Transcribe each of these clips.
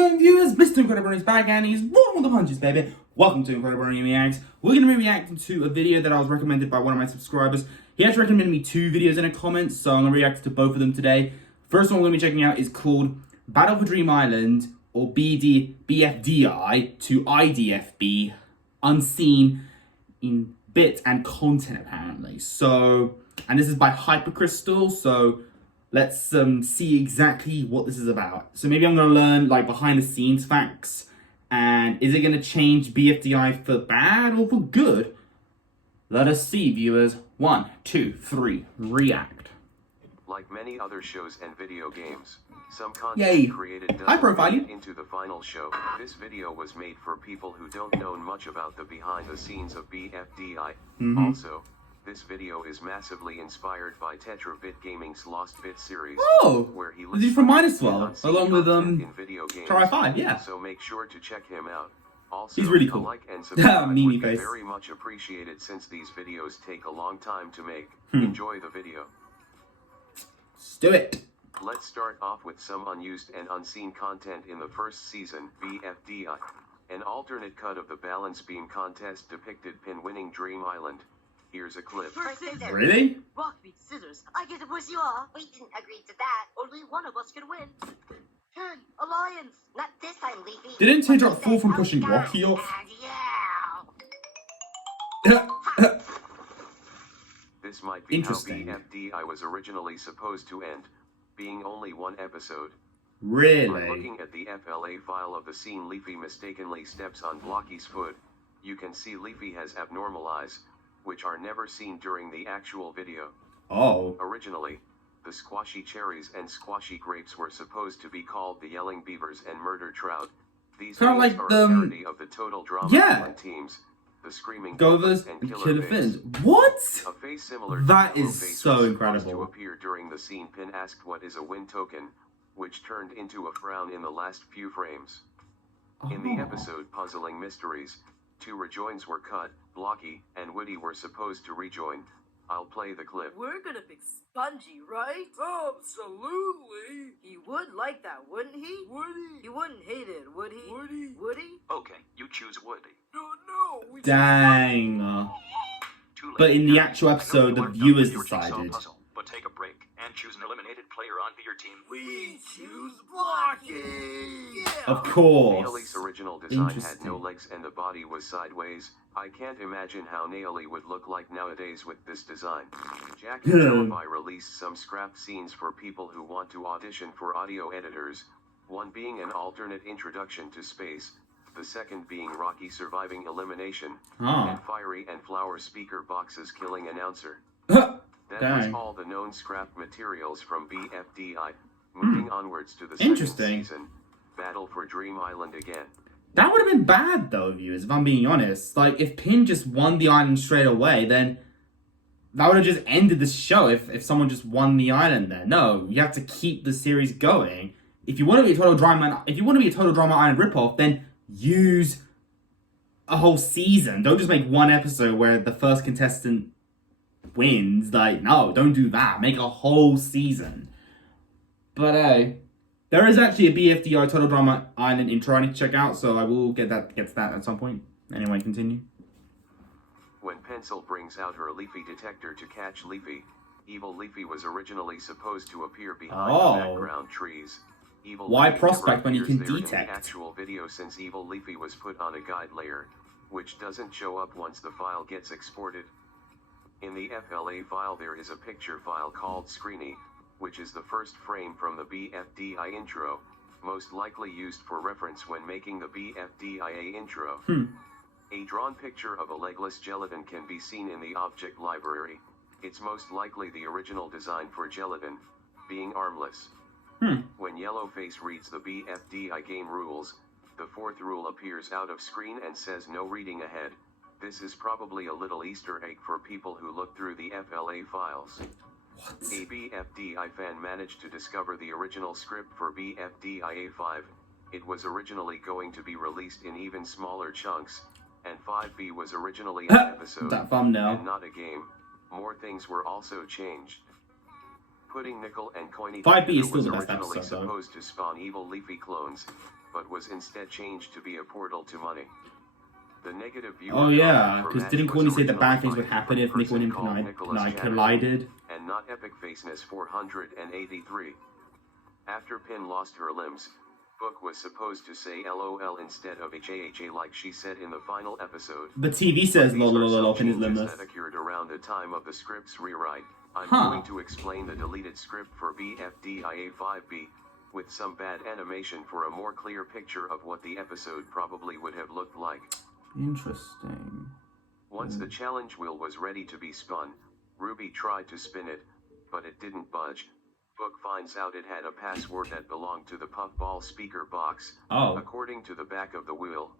going, viewers? Mr. Incredi-Brony's back and he's rolling with the punches, baby. Welcome to Incredi-Brony Reacts. We're going to be reacting to a video that I was recommended by one of my subscribers. He actually recommended me 2 videos in a comment, so I'm going to react to both of them today. First one we're going to be checking out is called Battle for Dream Island, or BFDI-IDFB, Unseen in Bit and Content, apparently. So, and this is by Hypercrystal, so let's see exactly what this is about. So maybe I'm going to learn like behind the scenes facts. And is it going to change BFDI for bad or for good? Let us see, viewers. 1, 2, 3, react. Like many other shows and video games, some content created doesn't make it into the final show. This video was made for people who don't know much about the behind the scenes of BFDI. Also, this video is massively inspired by Tetrabit Gaming's Lost Bit series. Oh, where he is he from mine as well? Along with in video games. Try 5, yeah. So make sure to check him out. Also, he's really cool. A like and subscribe would be face. very much appreciated since these videos take a long time to make. Enjoy the video. Let's do it. Let's start off with some unused and unseen content in the first season, BFDI. An alternate cut of the balance beam contest depicted Pin winning Dream Island. Here's a clip. Really? Rock beats scissors. I get to push you off. We didn't agree to that. Only one of us can win. Turn alliance. Not this time, Leafy. Didn't Teardrop fall from pushing Rocky off? This might be how BFDI was originally supposed to end, being only 1 episode. Really? By looking at the FLA file of the scene Leafy mistakenly steps on Blocky's foot, you can see Leafy has abnormal eyes, which are never seen during the actual video. Oh. Originally, the squashy cherries and squashy grapes were supposed to be called the yelling beavers and murder trout. These names like are a parody of the total drama teams, the screaming Govers and Killer Fins. What? A face similar that to is so incredible. To appear during the scene. Pin asked what is a win token, which turned into a frown in the last few frames. In the episode Puzzling Mysteries, 2 rejoins were cut. Blocky and Woody were supposed to rejoin. I'll play the clip. We're gonna pick Spongy, right? Absolutely. He would like that, wouldn't he? Woody. He wouldn't hate it, would he? Woody. Woody? Okay, you choose Woody. No. Dang. But in the actual episode, the viewers decided. But take a break and choose an eliminated player onto your team. We choose Blocky. Yeah. Of course. Naomi's original design had no legs and the body was sideways. I can't imagine how Naomi would look like nowadays with this design. Jack and Joe released some scrapped scenes for people who want to audition for audio editors, one being an alternate introduction to space, the second being Rocky surviving elimination, and Fiery and Flower speaker boxes killing announcer. That was all the known scrap materials from BFDI. Moving onwards to the second season, Battle for Dream Island again. That would have been bad though, viewers, if I'm being honest. Like, if Pin just won the island straight away, then that would have just ended the show if someone just won the island there. No, you have to keep the series going. If you want to be a total drama island ripoff, then use a whole season. Don't just make 1 episode where the first contestant wins. Like, no, don't do that. Make a whole season. But there is actually a BFDI Total Drama Island intro I need to check out, so I will get to that at some point. Anyway, continue. When Pencil brings out her Leafy detector to catch Leafy, Evil Leafy was originally supposed to appear behind the background trees. Evil Why Leafy prospect when you can detect? In the actual video since Evil Leafy was put on a guide layer, which doesn't show up once the file gets exported. In the FLA file there is a picture file called Screeny, which is the first frame from the BFDI intro, most likely used for reference when making the BFDIA intro. A drawn picture of a legless gelatin can be seen in the object library. It's most likely the original design for gelatin, being armless. When Yellowface reads the BFDI game rules, the 4th rule appears out of screen and says no reading ahead. This is probably a little Easter egg for people who look through the FLA files. A BFDI fan managed to discover the original script for BFDIA5. It was originally going to be released in even smaller chunks, and 5B was originally an episode that thumbnail. and not a game. More things were also changed. Putting Nickel and Coiny 5B is still was the best originally episode, though. supposed to spawn evil Leafy clones, but was instead changed to be a portal to money. The negative viewer Oh yeah, comment for because Match didn't was Coiny say that bad originally things by would a happen if different Nickel and him person called Nicholas Chatterton, collided? and not Epic Faceness 483. After Pin lost her limbs, Book was supposed to say LOL instead of HAHA like she said in the final episode. The TV says These are lol some in his changes limbless. that occurred around the time of the script's rewrite. I'm Huh. going to explain the deleted script for BFDI-IDFB, with some bad animation for a more clear picture of what the episode probably would have looked like. Interesting. Once the challenge wheel was ready to be spun, Ruby tried to spin it, but it didn't budge. Book finds out it had a password that belonged to the puffball speaker box. Oh. According to the back of the wheel,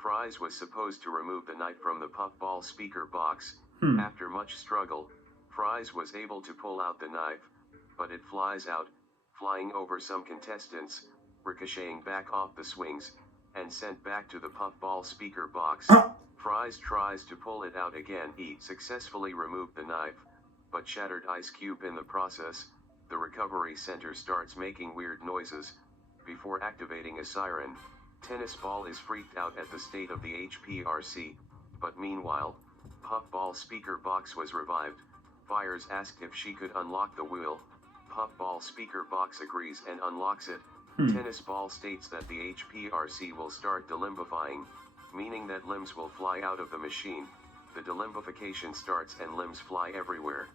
Fries was supposed to remove the knife from the puffball speaker box. After much struggle, Fries was able to pull out the knife, but it flies out, flying over some contestants, ricocheting back off the swings, and sent back to the puffball speaker box. Fries tries to pull it out again. He successfully removed the knife, but shattered Ice Cube in the process. The recovery center starts making weird noises. Before activating a siren, Tennis Ball is freaked out at the state of the HPRC, but meanwhile, Puffball speaker box was revived. Fires asked if she could unlock the wheel. Puffball speaker box agrees and unlocks it. Tennis Ball states that the HPRC will start delimbifying, meaning that limbs will fly out of the machine. The delimbification starts and limbs fly everywhere.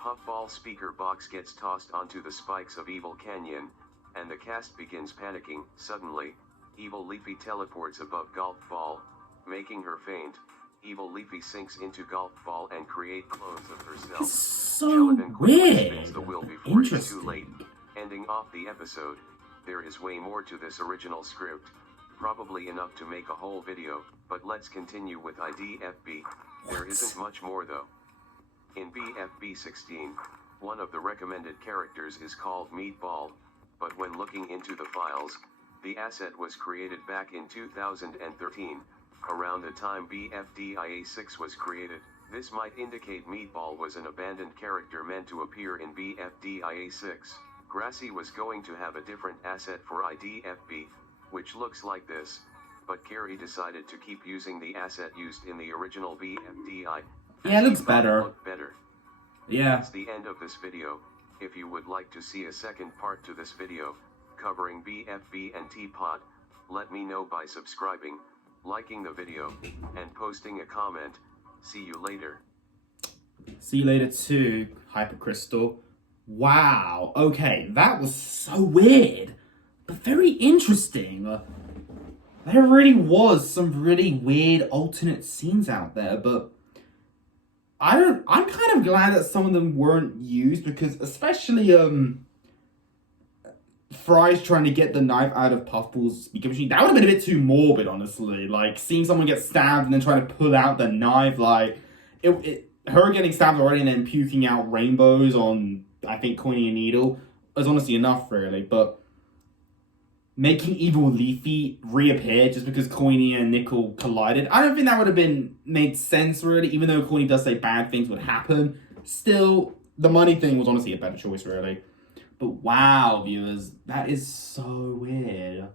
Puffball speaker box gets tossed onto the spikes of Evil Canyon, and the cast begins panicking. Suddenly, Evil Leafy teleports above Golf Ball, making her faint. Evil Leafy sinks into Golf Ball and create clones of herself. It's so Gelatin quickly weird. spins the wheel before it's Interesting. too late, ending off the episode. There is way more to this original script, probably enough to make a whole video, but let's continue with IDFB. There isn't much more though. In BFB 16, one of the recommended characters is called Meatball, but when looking into the files, the asset was created back in 2013, around the time BFDIA6 was created. This might indicate Meatball was an abandoned character meant to appear in BFDIA6. Grassy was going to have a different asset for IDFB, which looks like this, but Carrie decided to keep using the asset used in the original BFDI. Yeah, it looks She thought better. looked better. Yeah. That's the end of this video. If you would like to see a second part to this video, covering BFB and Teapot, let me know by subscribing, liking the video, and posting a comment. See you later. See you later too, Hypercrystal. Wow. Okay, that was so weird, but very interesting. There really was some really weird alternate scenes out there, but I'm kind of glad that some of them weren't used, because especially Fry's trying to get the knife out of Puffball's speaker machine. That would have been a bit too morbid, honestly. Like seeing someone get stabbed and then trying to pull out the knife, like her getting stabbed already and then puking out rainbows on, I think, Coiny and Needle is honestly enough, really. But making Evil Leafy reappear just because Coiny and Nickel collided, I don't think that would have made sense, really, even though Coiny does say bad things would happen. Still, the money thing was honestly a better choice, really. But wow, viewers, that is so weird.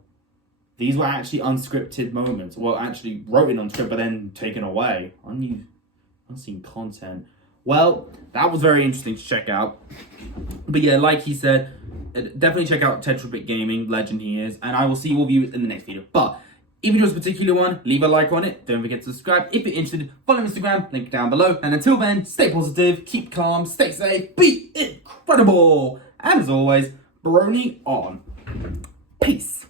These were actually unscripted moments. Well, actually wrote in on script, but then taken away. Unseen content. Well, that was very interesting to check out. But yeah, like he said, definitely check out Tetrabit Gaming, legend he is, and I will see all of you in the next video. But if you enjoyed this particular one, leave a like on it. Don't forget to subscribe. If you're interested, follow Instagram, link down below. And until then, stay positive, keep calm, stay safe, be incredible. And as always, Brony on. Peace.